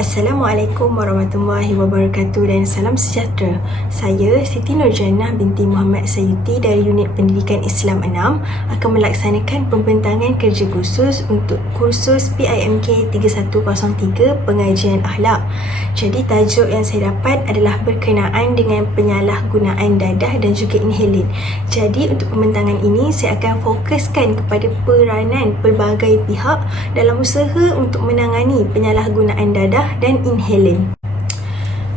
Assalamualaikum warahmatullahi wabarakatuh dan salam sejahtera. Saya Siti Nurjannah binti Muhammad Sayuti dari Unit Pendidikan Islam 6 akan melaksanakan pembentangan kerja khusus untuk kursus PIMK 3103 Pengajian Akhlak. Jadi tajuk yang saya dapat adalah berkenaan dengan penyalahgunaan dadah dan juga inhalant. Jadi untuk pembentangan ini saya akan fokuskan kepada peranan pelbagai pihak dalam usaha untuk menangani penyalahgunaan dadah dan inhalant.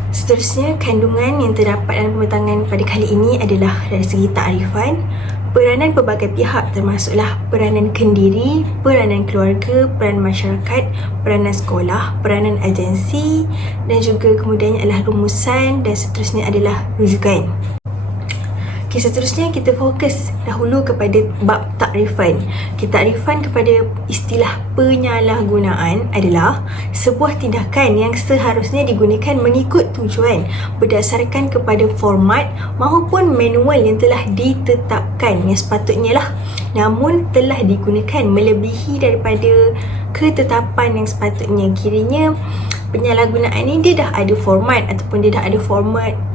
Seterusnya, kandungan yang terdapat dalam pembentangan pada kali ini adalah dari segi takrifan, peranan pelbagai pihak termasuklah peranan kendiri, peranan keluarga, peranan masyarakat, peranan sekolah, peranan agensi dan juga kemudiannya adalah rumusan dan seterusnya adalah rujukan. Okay, seterusnya kita fokus dahulu kepada bab takrifan. Takrifan kepada istilah penyalahgunaan adalah sebuah tindakan yang seharusnya digunakan mengikut tujuan berdasarkan kepada format maupun manual yang telah ditetapkan yang sepatutnya lah, namun telah digunakan melebihi daripada ketetapan yang sepatutnya. Kiranya penyalahgunaan ni dia dah ada format ataupun dia dah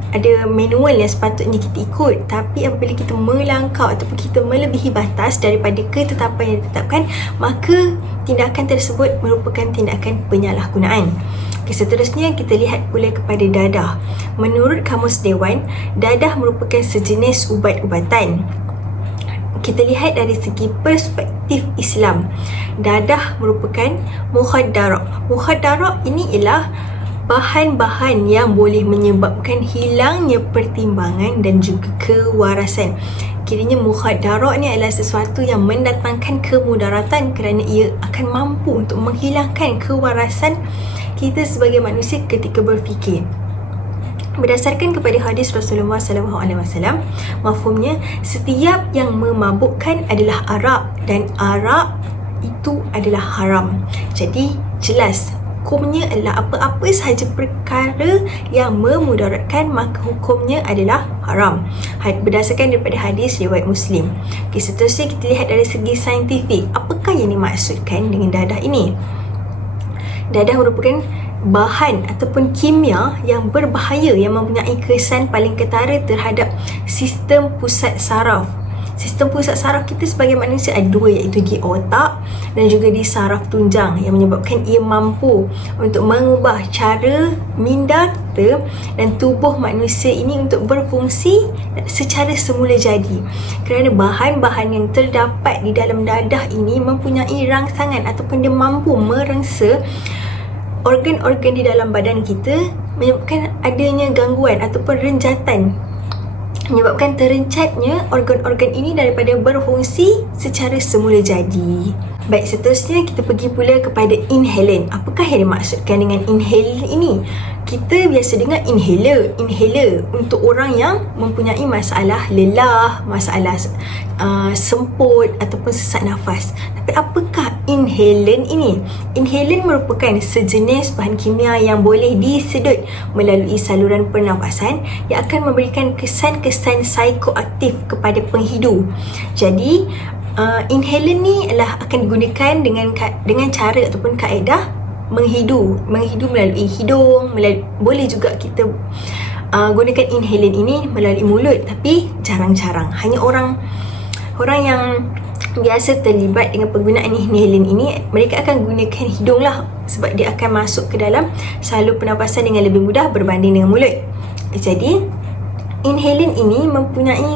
ada manual yang sepatutnya kita ikut, tapi apabila kita melangkau ataupun kita melebihi batas daripada ketetapan yang ditetapkan, maka tindakan tersebut merupakan tindakan penyalahgunaan. Okay, seterusnya kita lihat pula kepada dadah. Menurut Kamus Dewan, dadah merupakan sejenis ubat-ubatan. Kita lihat dari segi perspektif Islam, dadah merupakan mukhaddarah. Mukhaddarah ini ialah bahan-bahan yang boleh menyebabkan hilangnya pertimbangan dan juga kewarasan. Kiranya mukhaddarah ni adalah sesuatu yang mendatangkan kemudaratan kerana ia akan mampu untuk menghilangkan kewarasan kita sebagai manusia ketika berfikir. Berdasarkan kepada hadis Rasulullah SAW, mafhumnya setiap yang memabukkan adalah arak dan arak itu adalah haram. Jadi jelas hukumnya adalah apa-apa sahaja perkara yang memudaratkan, maka hukumnya adalah haram. Berdasarkan daripada hadis riwayat Muslim. Okay, seterusnya kita lihat dari segi saintifik. Apakah yang dimaksudkan dengan dadah ini? Dadah merupakan bahan ataupun kimia yang berbahaya yang mempunyai kesan paling ketara terhadap sistem pusat saraf. Sistem pusat saraf kita sebagai manusia ada dua, iaitu di otak dan juga di saraf tunjang, yang menyebabkan ia mampu untuk mengubah cara minda kita dan tubuh manusia ini untuk berfungsi secara semula jadi. Kerana bahan-bahan yang terdapat di dalam dadah ini mempunyai rangsangan ataupun dia mampu merengsa organ-organ di dalam badan kita, menyebabkan adanya gangguan ataupun renjatan, menyebabkan terencatnya organ-organ ini daripada berfungsi secara semula jadi. Baik, seterusnya kita pergi pula kepada inhalant. Apakah yang dimaksudkan dengan inhalant ini? Kita biasa dengar inhaler untuk orang yang mempunyai masalah lelah, masalah semput ataupun sesak nafas. Tapi apakah inhalant ini? Inhalant merupakan sejenis bahan kimia yang boleh disedut melalui saluran pernafasan yang akan memberikan kesan-kesan psikoaktif kepada penghidu. Jadi inhalant ni adalah akan digunakan dengan cara ataupun kaedah menghidu melalui hidung, boleh juga kita gunakan inhalant ini melalui mulut, tapi jarang-jarang. Hanya orang yang biasa terlibat dengan penggunaan inhalant ini, mereka akan gunakan hidung lah, sebab dia akan masuk ke dalam salur pernafasan dengan lebih mudah berbanding dengan mulut. Jadi inhalant ini mempunyai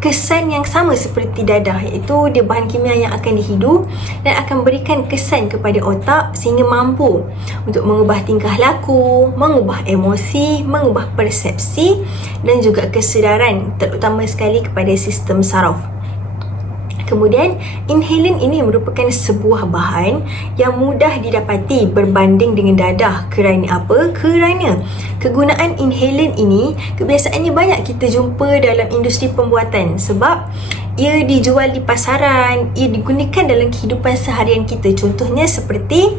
kesan yang sama seperti dadah, iaitu dia bahan kimia yang akan dihidu dan akan berikan kesan kepada otak sehingga mampu untuk mengubah tingkah laku, mengubah emosi, mengubah persepsi dan juga kesedaran, terutama sekali kepada sistem saraf. Kemudian, inhalant ini merupakan sebuah bahan yang mudah didapati berbanding dengan dadah. Kerana apa? Kerana kegunaan inhalant ini kebiasaannya banyak kita jumpa dalam industri pembuatan, sebab ia dijual di pasaran, ia digunakan dalam kehidupan seharian kita. Contohnya seperti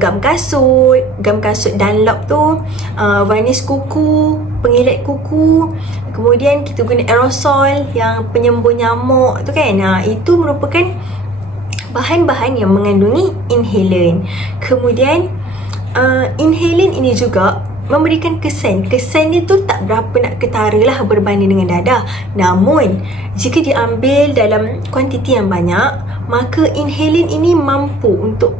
gam kasut Dunlop tu, varnis kuku, pengilat kuku, kemudian kita guna aerosol yang penyembuh nyamuk tu kan. Itu merupakan bahan-bahan yang mengandungi inhalant. Kemudian inhalant ini juga memberikan kesan dia tu tak berapa nak ketara lah berbanding dengan dadah. Namun jika diambil dalam kuantiti yang banyak, maka inhalant ini mampu untuk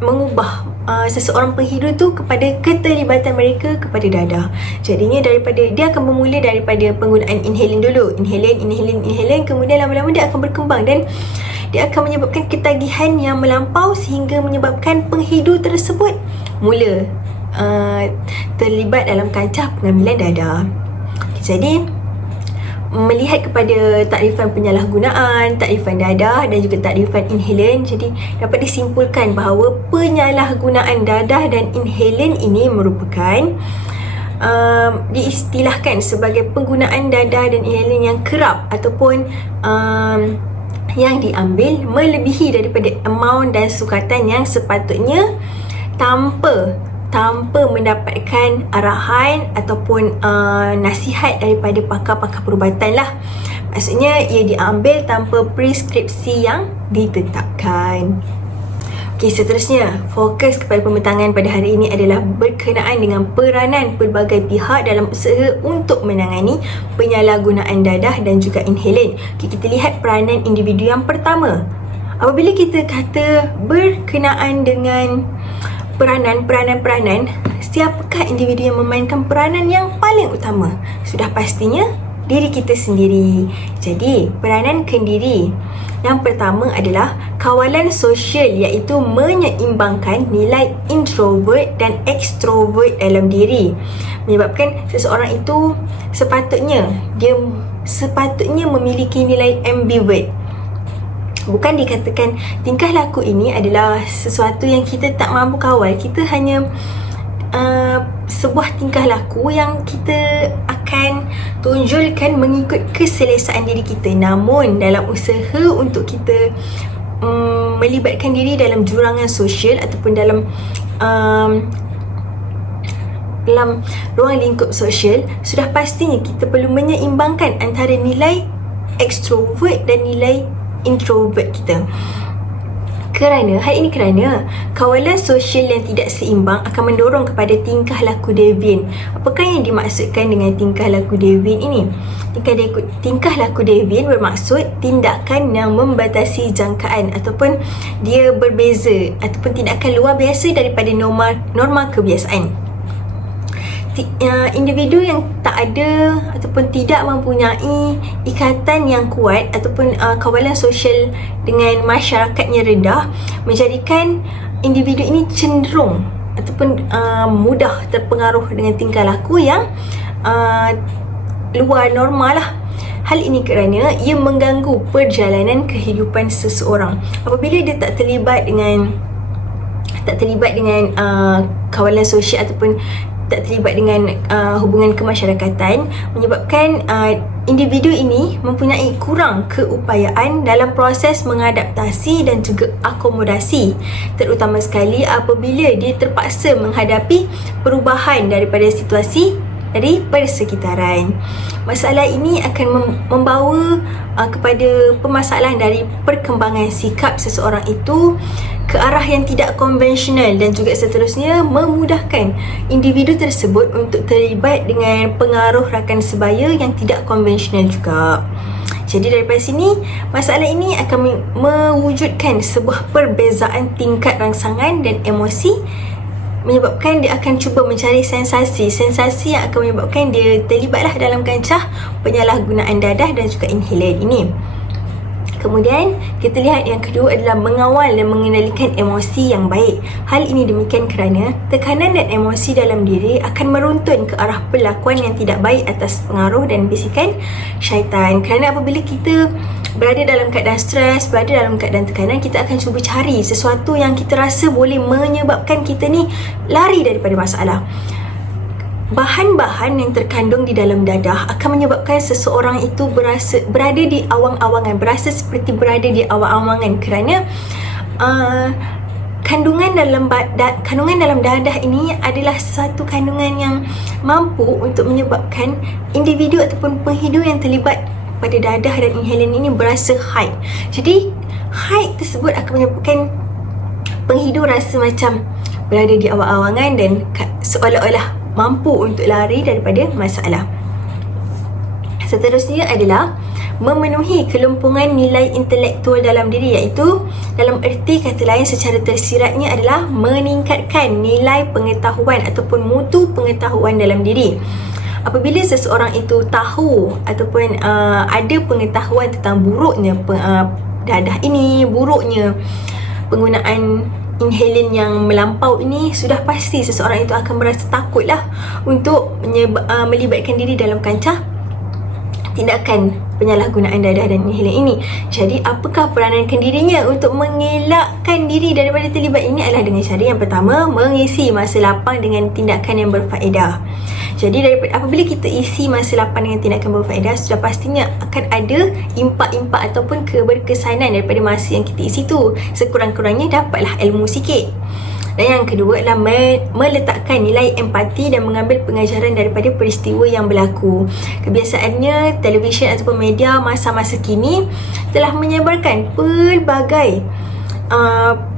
mengubah seseorang penghidu tu kepada keterlibatan mereka kepada dadah. Jadinya daripada dia akan bermula daripada penggunaan inhalant dulu, inhalant, kemudian lama-lama dia akan berkembang dan dia akan menyebabkan ketagihan yang melampau sehingga menyebabkan penghidu tersebut mula terlibat dalam kancah pengambilan dadah. Jadi melihat kepada takrifan penyalahgunaan, takrifan dadah dan juga takrifan inhalant, jadi dapat disimpulkan bahawa penyalahgunaan dadah dan inhalant ini merupakan diistilahkan sebagai penggunaan dadah dan inhalant yang kerap ataupun yang diambil melebihi daripada amount dan sukatan yang sepatutnya tanpa mendapatkan arahan ataupun nasihat daripada pakar-pakar perubatan lah. Maksudnya ia diambil tanpa preskripsi yang ditetapkan. Okey, seterusnya, fokus kepada pembentangan pada hari ini adalah berkenaan dengan peranan pelbagai pihak dalam usaha untuk menangani penyalahgunaan dadah dan juga inhalant. Okay, kita lihat peranan individu yang pertama. Apabila kita kata berkenaan dengan peranan, siapakah individu yang memainkan peranan yang paling utama? Sudah pastinya diri kita sendiri. Jadi, peranan kendiri yang pertama adalah kawalan sosial, iaitu menyeimbangkan nilai introvert dan extrovert dalam diri. Menyebabkan seseorang itu sepatutnya memiliki nilai ambivert. Bukan dikatakan tingkah laku ini adalah sesuatu yang kita tak mampu kawal. Kita hanya sebuah tingkah laku yang kita akan tunjulkan mengikut keselesaan diri kita. Namun dalam usaha untuk kita melibatkan diri dalam jurangan sosial ataupun dalam ruang lingkup sosial, sudah pastinya kita perlu menyeimbangkan antara nilai extrovert dan nilai introvert kita. Kerana kawalan sosial yang tidak seimbang akan mendorong kepada tingkah laku devian. Apakah yang dimaksudkan dengan tingkah laku devian ini? Tingkah laku devian bermaksud tindakan yang membatasi jangkaan ataupun dia berbeza ataupun tindakan luar biasa daripada norma kebiasaan. Individu yang tak ada ataupun tidak mempunyai ikatan yang kuat ataupun kawalan sosial dengan masyarakatnya rendah, menjadikan individu ini cenderung ataupun mudah terpengaruh dengan tingkah laku yang luar normal lah. Hal ini kerana ia mengganggu perjalanan kehidupan seseorang. Apabila dia tak terlibat dengan kawalan sosial ataupun tak terlibat dengan hubungan kemasyarakatan, menyebabkan individu ini mempunyai kurang keupayaan dalam proses mengadaptasi dan juga akomodasi, terutama sekali apabila dia terpaksa menghadapi perubahan daripada situasi dari persekitaran. Masalah ini akan membawa kepada permasalahan dari perkembangan sikap seseorang itu ke arah yang tidak konvensional dan juga seterusnya memudahkan individu tersebut untuk terlibat dengan pengaruh rakan sebaya yang tidak konvensional juga. Jadi daripada sini, masalah ini akan mewujudkan sebuah perbezaan tingkat rangsangan dan emosi, menyebabkan dia akan cuba mencari sensasi yang akan menyebabkan dia terlibatlah dalam kancah penyalahgunaan dadah dan juga inhalant ini. Kemudian kita lihat yang kedua adalah mengawal dan mengendalikan emosi yang baik. Hal ini demikian kerana tekanan dan emosi dalam diri akan meruntun ke arah perlakuan yang tidak baik atas pengaruh dan bisikan syaitan. Kerana apabila kita berada dalam keadaan stres, berada dalam keadaan tekanan, kita akan cuba cari sesuatu yang kita rasa boleh menyebabkan kita ni lari daripada masalah. Bahan-bahan yang terkandung di dalam dadah akan menyebabkan seseorang itu berada di awang-awangan, berasa seperti berada di awang-awangan kerana kandungan dalam dadah ini adalah satu kandungan yang mampu untuk menyebabkan individu ataupun penghidu yang terlibat pada dadah dan inhalant ini berasa high. Jadi high tersebut akan menyebabkan penghidu rasa macam berada di awang-awangan dan seolah-olah mampu untuk lari daripada masalah. Seterusnya adalah memenuhi kelumpuhan nilai intelektual dalam diri, iaitu dalam erti kata lain secara tersiratnya adalah meningkatkan nilai pengetahuan ataupun mutu pengetahuan dalam diri. Apabila seseorang itu tahu ataupun ada pengetahuan tentang buruknya dadah ini, buruknya penggunaan inhalant yang melampau ini, sudah pasti seseorang itu akan merasa takutlah untuk melibatkan diri dalam kancah tindakan penyalahgunaan dadah dan inhalant ini. Jadi apakah peranan dirinya untuk mengelakkan diri daripada terlibat ini adalah dengan cara yang pertama, mengisi masa lapang dengan tindakan yang berfaedah. Jadi apabila kita isi masa lapang dengan tindakan berfaedah, sudah pastinya akan ada impak-impak ataupun keberkesanan daripada masa yang kita isi tu. Sekurang-kurangnya dapatlah ilmu sikit. Dan yang kedua adalah meletakkan nilai empati dan mengambil pengajaran daripada peristiwa yang berlaku. Kebiasaannya televisyen ataupun media masa-masa kini telah menyebarkan pelbagai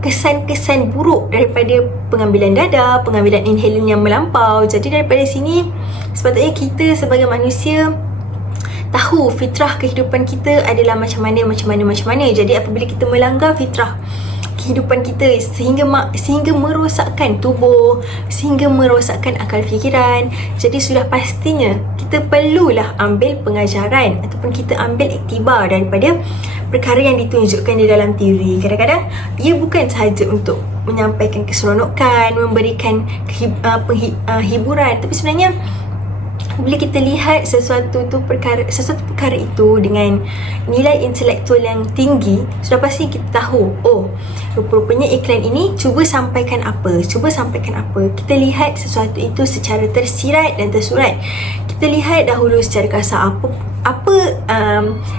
kesan-kesan buruk daripada pengambilan dadah, pengambilan inhalant yang melampau. Jadi daripada sini sepatutnya kita sebagai manusia tahu fitrah kehidupan kita adalah macam mana. Jadi apabila kita melanggar fitrah kehidupan kita sehingga merosakkan tubuh, sehingga merosakkan akal fikiran, jadi sudah pastinya kita perlulah ambil pengajaran ataupun kita ambil iktibar daripada perkara yang ditunjukkan di dalam TV. Kadang-kadang ia bukan sahaja untuk menyampaikan keseronokan, memberikan hiburan, tapi sebenarnya bila kita lihat sesuatu perkara itu dengan nilai intelektual yang tinggi, sudah pasti kita tahu, oh, rupa-rupanya iklan ini cuba sampaikan apa. Kita lihat sesuatu itu secara tersirat dan tersurat. Kita lihat dahulu secara kasar apa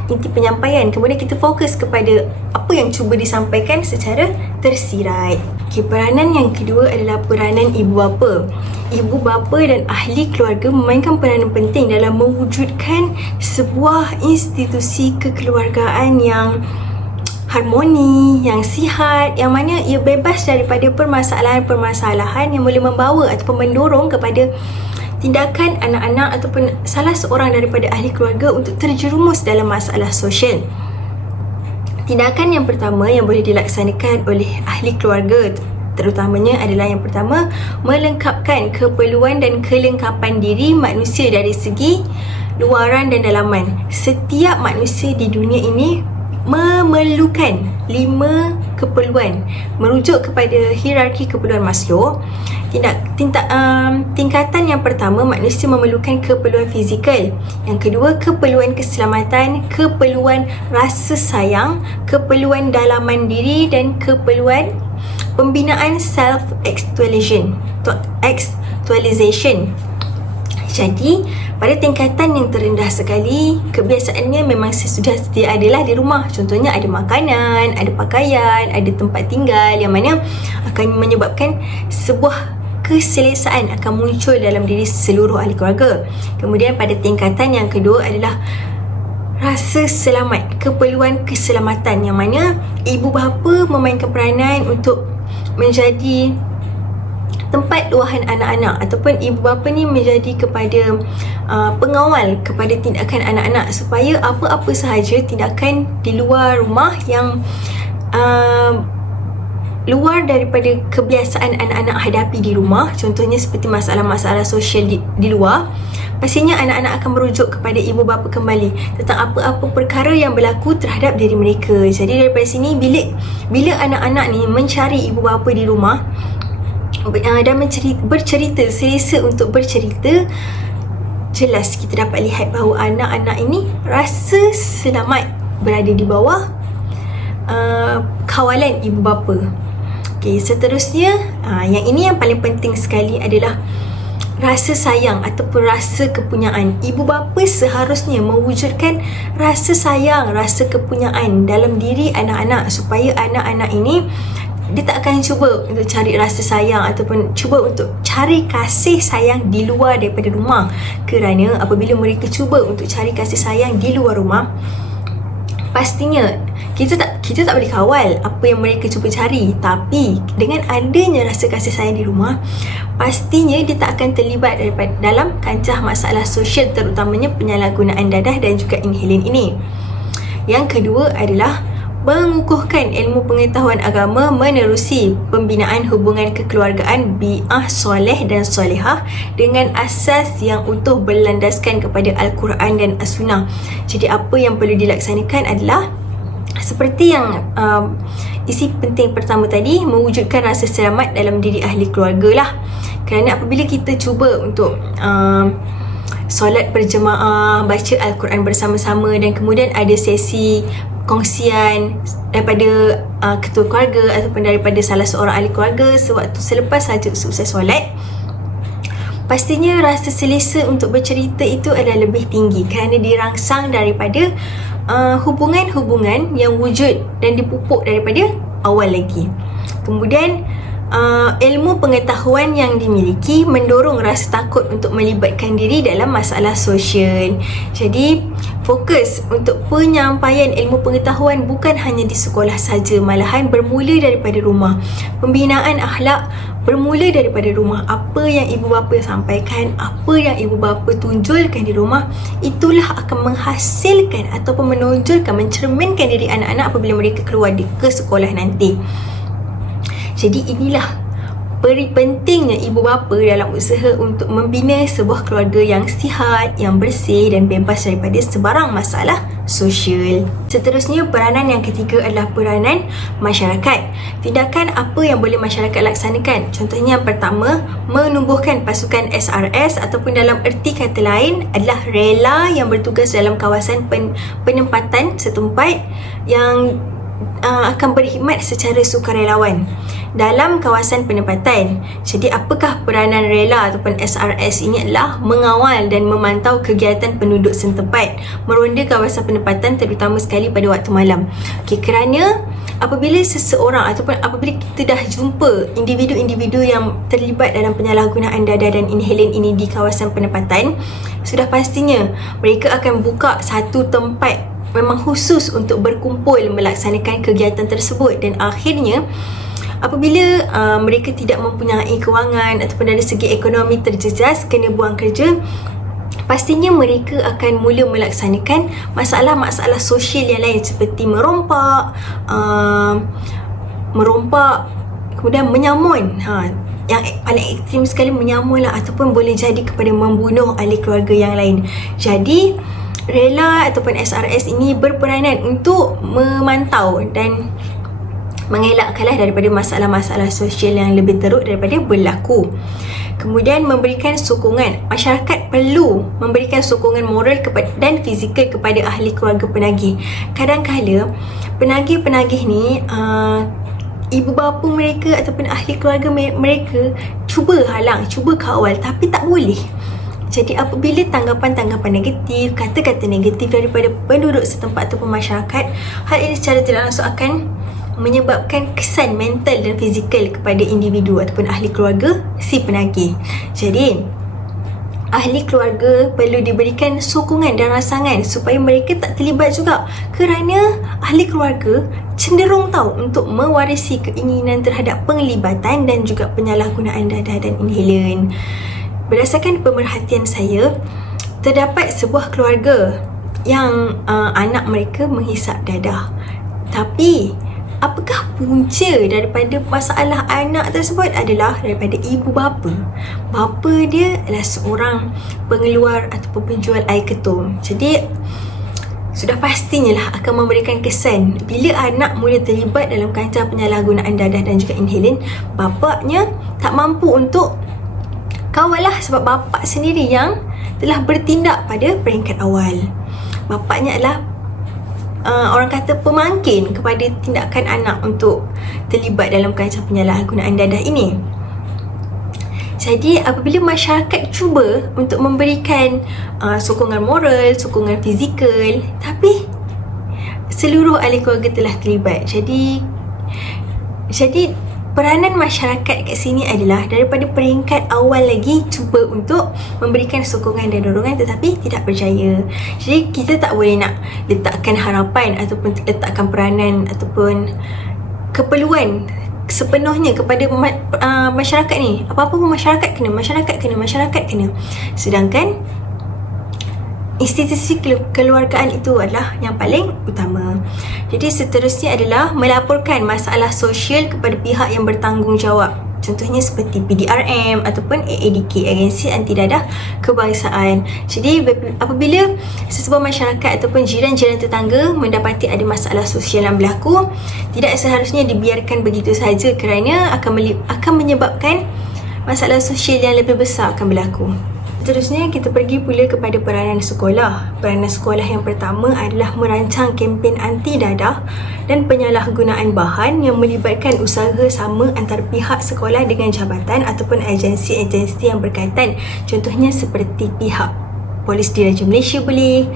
inti penyampaian, kemudian kita fokus kepada apa yang cuba disampaikan secara tersirat. Peranan yang kedua adalah peranan ibu bapa. Ibu bapa dan ahli keluarga memainkan peranan penting dalam mewujudkan sebuah institusi kekeluargaan yang harmoni, yang sihat, yang mana ia bebas daripada permasalahan-permasalahan yang boleh membawa ataupun mendorong kepada tindakan anak-anak ataupun salah seorang daripada ahli keluarga untuk terjerumus dalam masalah sosial. Tindakan yang pertama yang boleh dilaksanakan oleh ahli keluarga terutamanya adalah yang pertama, melengkapkan keperluan dan kelengkapan diri manusia dari segi luaran dan dalaman. Setiap manusia di dunia ini memerlukan 5 keperluan. Merujuk kepada hierarki keperluan Maslow, tingkatan yang pertama, manusia memerlukan keperluan fizikal. Yang kedua, keperluan keselamatan, keperluan rasa sayang, keperluan dalaman diri dan keperluan pembinaan self-actualization. Jadi, pada tingkatan yang terendah sekali, kebiasaannya memang sudah sedia adalah di rumah. Contohnya ada makanan, ada pakaian, ada tempat tinggal yang mana akan menyebabkan sebuah keselesaan akan muncul dalam diri seluruh ahli keluarga. Kemudian pada tingkatan yang kedua adalah rasa selamat, keperluan keselamatan, yang mana ibu bapa memainkan peranan untuk menjadi tempat luahan anak-anak, ataupun ibu bapa ni menjadi kepada pengawal kepada tindakan anak-anak, supaya apa-apa sahaja tindakan di luar rumah yang luar daripada kebiasaan anak-anak hadapi di rumah, contohnya seperti masalah-masalah sosial di luar, pastinya anak-anak akan merujuk kepada ibu bapa kembali tentang apa-apa perkara yang berlaku terhadap diri mereka. Jadi daripada sini, bila anak-anak ni mencari ibu bapa di rumah dan bercerita, selesa untuk bercerita, jelas kita dapat lihat bahawa anak-anak ini rasa selamat berada di bawah kawalan ibu bapa. Okay, seterusnya, yang ini yang paling penting sekali adalah rasa sayang ataupun rasa kepunyaan. Ibu bapa seharusnya mewujudkan rasa sayang, rasa kepunyaan dalam diri anak-anak, supaya anak-anak ini dia tak akan cuba untuk cari rasa sayang ataupun cuba untuk cari kasih sayang di luar daripada rumah. Kerana apabila mereka cuba untuk cari kasih sayang di luar rumah, pastinya kita tak boleh kawal apa yang mereka cuba cari, tapi dengan adanya rasa kasih sayang di rumah, pastinya dia tak akan terlibat dalam kancah masalah sosial, terutamanya penyalahgunaan dadah dan juga inhalen ini. Yang kedua adalah mengukuhkan ilmu pengetahuan agama menerusi pembinaan hubungan kekeluargaan bi'ah soleh dan solehah dengan asas yang utuh berlandaskan kepada Al-Quran dan As-Sunnah. Jadi apa yang perlu dilaksanakan adalah seperti yang isi penting pertama tadi, mewujudkan rasa selamat dalam diri ahli keluarga lah. Kerana apabila kita cuba untuk solat berjemaah, baca Al-Quran bersama-sama dan kemudian ada sesi kongsian daripada ketua keluarga ataupun daripada salah seorang ahli keluarga sewaktu selepas saja selesai solat, pastinya rasa selesa untuk bercerita itu adalah lebih tinggi kerana dirangsang daripada hubungan-hubungan yang wujud dan dipupuk daripada awal lagi. Kemudian ilmu pengetahuan yang dimiliki mendorong rasa takut untuk melibatkan diri dalam masalah sosial. Jadi fokus untuk penyampaian ilmu pengetahuan bukan hanya di sekolah saja, malahan bermula daripada rumah. Pembinaan akhlak bermula daripada rumah. Apa yang ibu bapa sampaikan, apa yang ibu bapa tunjulkan di rumah, itulah akan menghasilkan ataupun menonjolkan, mencerminkan diri anak-anak apabila mereka keluar ke sekolah nanti. Jadi inilah pentingnya ibu bapa dalam usaha untuk membina sebuah keluarga yang sihat, yang bersih dan bebas daripada sebarang masalah sosial. Seterusnya, peranan yang ketiga adalah peranan masyarakat. Tindakan apa yang boleh masyarakat laksanakan? Contohnya yang pertama, menumbuhkan pasukan SRS ataupun dalam erti kata lain adalah rela yang bertugas dalam kawasan penempatan setempat yang akan berkhidmat secara sukarelawan dalam kawasan penempatan. Jadi apakah peranan rela ataupun SRS ini? Adalah mengawal dan memantau kegiatan penduduk setempat, meronda kawasan penempatan terutama sekali pada waktu malam. Kerana apabila seseorang ataupun apabila kita dah jumpa individu-individu yang terlibat dalam penyalahgunaan dadah dan inhalen ini di kawasan penempatan, sudah pastinya mereka akan buka satu tempat memang khusus untuk berkumpul melaksanakan kegiatan tersebut, dan akhirnya apabila mereka tidak mempunyai kewangan ataupun dari segi ekonomi terjejas, kena buang kerja, pastinya mereka akan mula melaksanakan masalah-masalah sosial yang lain seperti merompak, kemudian menyamun. Yang paling ekstrim sekali menyamun lah, ataupun boleh jadi kepada membunuh ahli keluarga yang lain. Jadi rela ataupun SRS ini berperanan untuk memantau dan mengelakkanlah daripada masalah-masalah sosial yang lebih teruk daripada berlaku. Kemudian memberikan sokongan. Masyarakat perlu memberikan sokongan moral dan fizikal kepada ahli keluarga penagih. Kadang-kadang penagih-penagih ni ibu bapa mereka ataupun ahli keluarga mereka cuba halang, cuba kawal, tapi tak boleh. Jadi apabila tanggapan-tanggapan negatif, kata-kata negatif daripada penduduk setempat ataupun masyarakat, hal ini secara tidak langsung akan menyebabkan kesan mental dan fizikal kepada individu ataupun ahli keluarga si penagih. Jadi ahli keluarga perlu diberikan sokongan dan rasangan supaya mereka tak terlibat juga, kerana ahli keluarga cenderung tahu untuk mewarisi keinginan terhadap penglibatan dan juga penyalahgunaan dadah dan inhalen. Berdasarkan pemerhatian saya, terdapat sebuah keluarga yang anak mereka menghisap dadah. Tapi apakah punca daripada masalah anak tersebut? Adalah daripada ibu bapa. Bapa dia adalah seorang pengeluar ataupun penjual air ketum. Jadi sudah pastinya lah akan memberikan kesan bila anak mula terlibat dalam kancah penyalahgunaan dadah dan juga inhalen, bapaknya tak mampu untuk kawal lah, sebab bapak sendiri yang telah bertindak pada peringkat awal. Bapaknya adalah orang kata pemangkin kepada tindakan anak untuk terlibat dalam kancah penyalahgunaan dadah ini. Jadi apabila masyarakat cuba untuk memberikan sokongan moral, sokongan fizikal, tapi seluruh ahli keluarga telah terlibat. Jadi peranan masyarakat kat sini adalah daripada peringkat awal lagi cuba untuk memberikan sokongan dan dorongan tetapi tidak berjaya. Jadi kita tak boleh nak letakkan harapan ataupun letakkan peranan ataupun keperluan sepenuhnya kepada masyarakat ni. Apa-apa pun masyarakat kena. Sedangkan institusi keluargaan itu adalah yang paling utama. Jadi seterusnya adalah melaporkan masalah sosial kepada pihak yang bertanggungjawab. Contohnya seperti PDRM ataupun AADK, Agensi Anti Dadah Kebangsaan. Jadi apabila sesebuah masyarakat ataupun jiran-jiran tetangga mendapati ada masalah sosial yang berlaku, tidak seharusnya dibiarkan begitu sahaja kerana akan menyebabkan masalah sosial yang lebih besar akan berlaku. Seterusnya, kita pergi pula kepada peranan sekolah. Peranan sekolah yang pertama adalah merancang kempen anti dadah dan penyalahgunaan bahan yang melibatkan usaha sama antara pihak sekolah dengan jabatan ataupun agensi-agensi yang berkaitan. Contohnya seperti pihak Polis Diraja Malaysia boleh,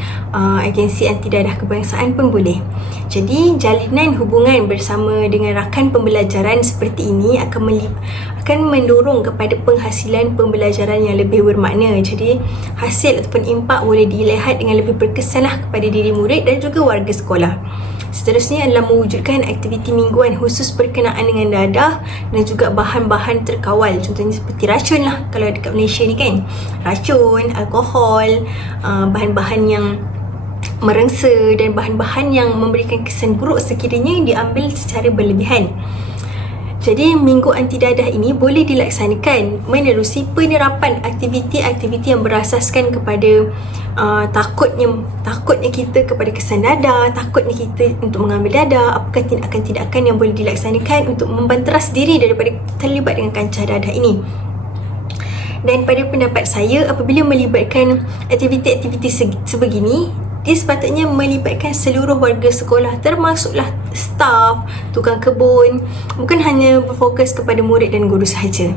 agensi anti dadah kebangsaan pun boleh. Jadi jalinan hubungan bersama dengan rakan pembelajaran seperti ini akan mendorong kepada penghasilan pembelajaran yang lebih bermakna. Jadi hasil ataupun impak boleh dilihat dengan lebih berkesan kepada diri murid dan juga warga sekolah. Seterusnya adalah mewujudkan aktiviti mingguan khusus berkenaan dengan dadah dan juga bahan-bahan terkawal. Contohnya seperti racun lah kalau dekat Malaysia ni kan. Racun, alkohol, bahan-bahan yang merengsa dan bahan-bahan yang memberikan kesan buruk sekiranya diambil secara berlebihan. Jadi minggu anti dadah ini boleh dilaksanakan menerusi penerapan aktiviti-aktiviti yang berasaskan kepada takutnya kita kepada kesan dadah, takutnya kita untuk mengambil dadah, apakah tindakan-tindakan yang boleh dilaksanakan untuk membanteras diri daripada terlibat dengan kancah dadah ini. Dan pada pendapat saya, apabila melibatkan aktiviti-aktiviti sebegini, dia sepatutnya melibatkan seluruh warga sekolah, termasuklah staf, tukang kebun, bukan hanya berfokus kepada murid dan guru sahaja.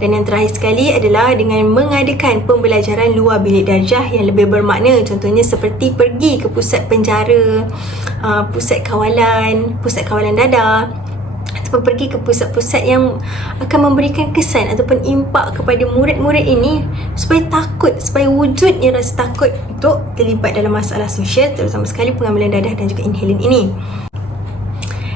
Dan yang terakhir sekali adalah dengan mengadakan pembelajaran luar bilik darjah yang lebih bermakna. Contohnya seperti pergi ke pusat penjara, pusat kawalan dadah, ataupun pergi ke pusat-pusat yang akan memberikan kesan ataupun impak kepada murid-murid ini supaya takut, supaya wujudnya rasa takut untuk terlibat dalam masalah sosial, terutama sekali pengambilan dadah dan juga inhalen ini.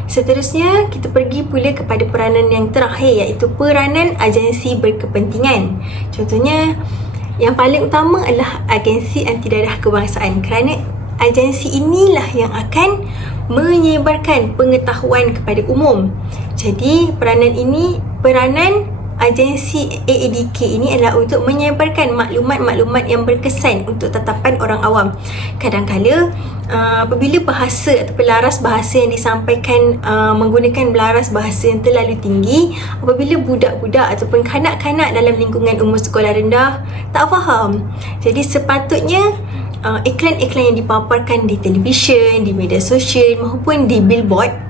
Seterusnya, kita pergi pula kepada peranan yang terakhir, iaitu peranan agensi berkepentingan. Contohnya, yang paling utama adalah agensi anti dadah kebangsaan, kerana agensi inilah yang akan menyebarkan pengetahuan kepada umum. Jadi peranan agensi AADK ini adalah untuk menyebarkan maklumat-maklumat yang berkesan untuk tatapan orang awam. Kadang-kala apabila bahasa atau laras bahasa yang disampaikan menggunakan laras bahasa yang terlalu tinggi, apabila budak-budak ataupun kanak-kanak dalam lingkungan umur sekolah rendah tak faham. Jadi sepatutnya iklan-iklan yang dipaparkan di televisyen, di media sosial maupun di billboard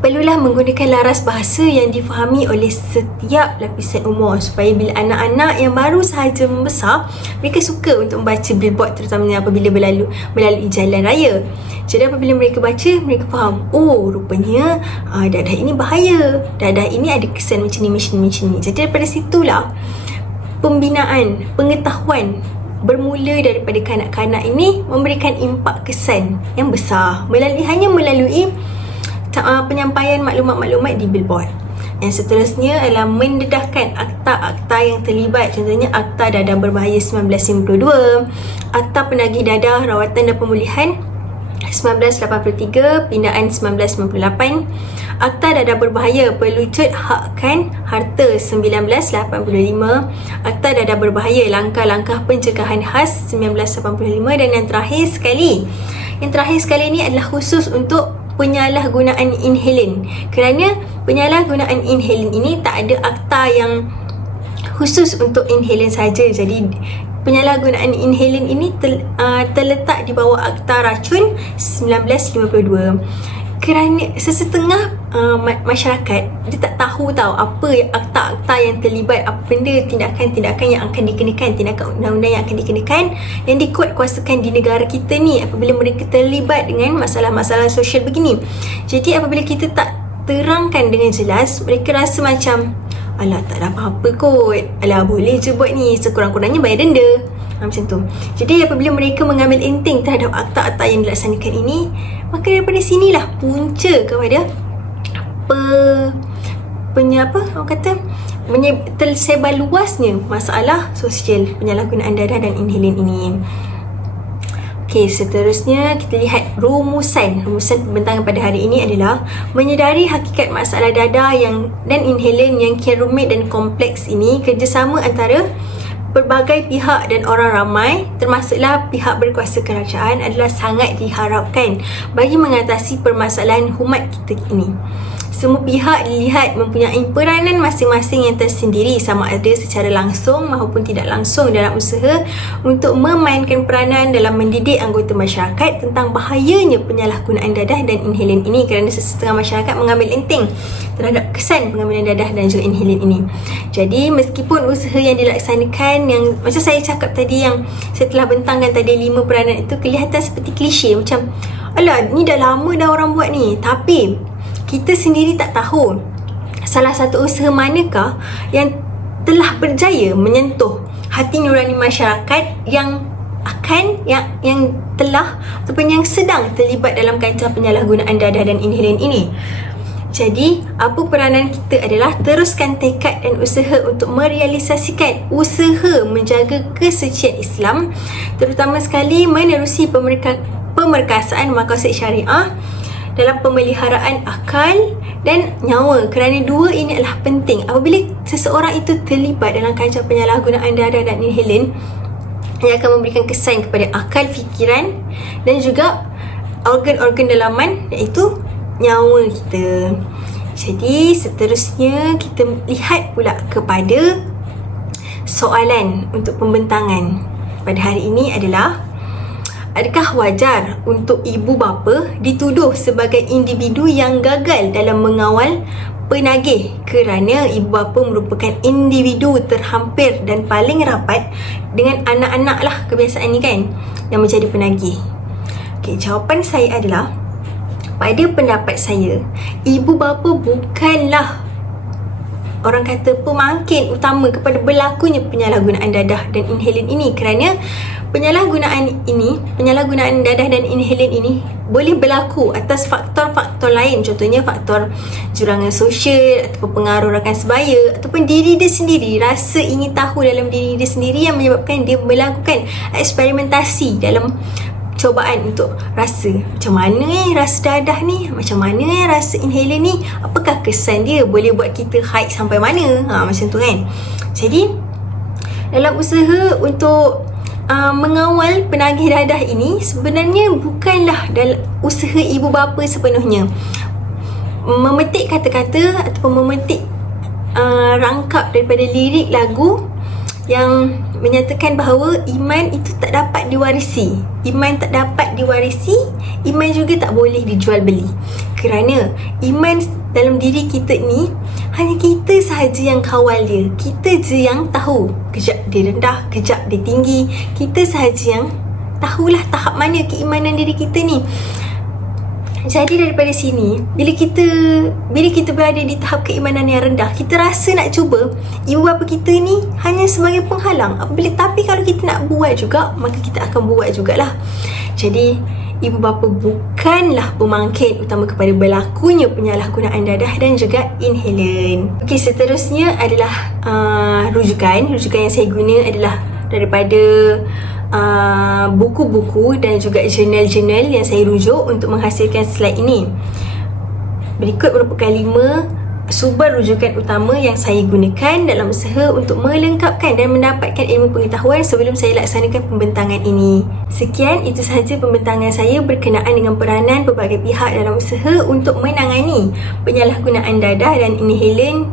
perlulah menggunakan laras bahasa yang difahami oleh setiap lapisan umur supaya bila anak-anak yang baru sahaja membesar, mereka suka untuk membaca billboard, terutamanya apabila melalui jalan raya. Jadi apabila mereka baca, mereka faham, oh rupanya dadah ini bahaya, dadah ini ada kesan macam ni. Jadi daripada situlah pembinaan pengetahuan bermula daripada kanak-kanak ini memberikan impak kesan yang besar melalui penyampaian maklumat-maklumat di billboard. Yang seterusnya adalah mendedahkan akta-akta yang terlibat. Contohnya Akta Dadah Berbahaya 1952, Akta Penagih Dadah Rawatan dan Pemulihan 1983, Pindaan 1998, Akta Dadah Berbahaya Pelucut Hakkan Harta 1985, Akta Dadah Berbahaya Langkah-langkah Pencegahan khas 1985, dan yang terakhir sekali ini adalah khusus untuk penyalahgunaan inhalen. Kerana penyalahgunaan inhalen ini tak ada akta yang khusus untuk inhalen saja. Jadi penyalahgunaan inhalen ini terletak di bawah Akta Racun 1952. Kerana sesetengah masyarakat dia tak tahu apa akta-akta yang terlibat, apa benda tindakan-tindakan yang akan dikenakan, tindakan undang-undang yang akan dikenakan, yang dikuat-kuasakan di negara kita ni apabila mereka terlibat dengan masalah-masalah sosial begini. Jadi apabila kita tak terangkan dengan jelas, mereka rasa macam alah tak ada apa-apa kot, alah boleh je buat ni, sekurang-kurangnya bayar denda. Macam tu. Jadi apabila mereka mengambil enteng terhadap akta-akta yang dilaksanakan ini, maka daripada sinilah punca kepada tersebar luasnya masalah sosial penyalahgunaan dadah dan inhalen ini. Okey, seterusnya kita lihat rumusan pembentangan pada hari ini adalah menyedari hakikat masalah dadah dan inhalen yang kian rumit dan kompleks ini, kerjasama antara pelbagai pihak dan orang ramai termasuklah pihak berkuasa kerajaan adalah sangat diharapkan bagi mengatasi permasalahan umat kita ini. Semua pihak dilihat mempunyai peranan masing-masing yang tersendiri, sama ada secara langsung maupun tidak langsung dalam usaha untuk memainkan peranan dalam mendidik anggota masyarakat tentang bahayanya penyalahgunaan dadah dan inhalen ini, kerana setengah masyarakat mengambil enteng terhadap kesan pengambilan dadah dan juga inhalen ini. Jadi meskipun usaha yang dilaksanakan, yang macam saya cakap tadi, yang saya telah bentangkan tadi 5 peranan itu, kelihatan seperti klise, macam alah ni dah lama dah orang buat ni, tapi kita sendiri tak tahu salah satu usaha manakah yang telah berjaya menyentuh hati nurani masyarakat yang telah ataupun yang sedang terlibat dalam kancah penyalahgunaan dadah dan inhalen ini. Jadi, apa peranan kita adalah teruskan tekad dan usaha untuk merealisasikan usaha menjaga kesucian Islam, terutama sekali menerusi pemerkasaan maqasid syariah dalam pemeliharaan akal dan nyawa, kerana dua ini adalah penting. Apabila seseorang itu terlibat dalam kancah penyalahgunaan dadah dan inhalen, ia akan memberikan kesan kepada akal, fikiran dan juga organ-organ dalaman, iaitu nyawa kita. Jadi seterusnya kita lihat pula kepada soalan untuk pembentangan pada hari ini adalah, adakah wajar untuk ibu bapa dituduh sebagai individu yang gagal dalam mengawal penagih, kerana ibu bapa merupakan individu terhampir dan paling rapat dengan anak-anak lah kebiasaan ni kan, yang menjadi penagih? Okey, jawapan saya adalah, pada pendapat saya, ibu bapa bukanlah orang kata pemangkin utama kepada berlakunya penyalahgunaan dadah dan inhalen ini, kerana penyalahgunaan dadah dan inhalen ini boleh berlaku atas faktor-faktor lain, contohnya faktor jurangan sosial ataupun pengaruh rakan sebaya ataupun diri dia sendiri, rasa ingin tahu dalam diri dia sendiri yang menyebabkan dia melakukan eksperimentasi dalam cobaan untuk rasa macam mana rasa dadah ni, macam mana rasa inhalen ni, apakah kesan dia, boleh buat kita high sampai mana, macam tu kan. Jadi dalam usaha untuk mengawal penagih dadah ini, sebenarnya bukanlah dalam usaha ibu bapa sepenuhnya memetik kata-kata ataupun memetik rangkap daripada lirik lagu yang menyatakan bahawa iman itu tak dapat diwarisi. Iman tak dapat diwarisi, iman juga tak boleh dijual beli. Kerana iman dalam diri kita ni hanya kita sahaja yang kawal dia. Kita je yang tahu kejap dia rendah, kejap dia tinggi. Kita sahaja yang tahulah tahap mana keimanan diri kita ni. Jadi daripada sini, bila kita berada di tahap keimanan yang rendah, kita rasa nak cuba, ibu bapa kita ni hanya sebagai penghalang. Tapi kalau kita nak buat juga, maka kita akan buat jugalah. Jadi ibu bapa bukanlah pemangkin utama kepada berlakunya penyalahgunaan dadah dan juga inhalen. Okey, seterusnya adalah rujukan yang saya guna adalah daripada buku-buku dan juga jurnal-jurnal yang saya rujuk untuk menghasilkan slide ini. Berikut merupakan 5 sumber rujukan utama yang saya gunakan dalam usaha untuk melengkapkan dan mendapatkan ilmu pengetahuan sebelum saya laksanakan pembentangan ini. Sekian, itu sahaja pembentangan saya berkenaan dengan peranan pelbagai pihak dalam usaha untuk menangani penyalahgunaan dadah dan inhalen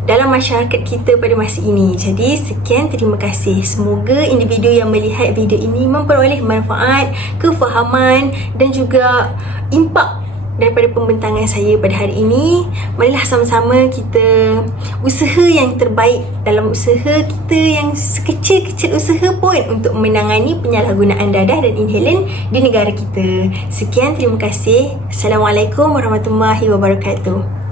dalam masyarakat kita pada masa ini. Jadi sekian, terima kasih. Semoga individu yang melihat video ini memperoleh manfaat, kefahaman dan juga impak daripada pembentangan saya pada hari ini. Marilah sama-sama kita usaha yang terbaik dalam usaha kita, yang sekecil-kecil usaha pun, untuk menangani penyalahgunaan dadah dan inhalen di negara kita. Sekian, terima kasih. Assalamualaikum warahmatullahi wabarakatuh.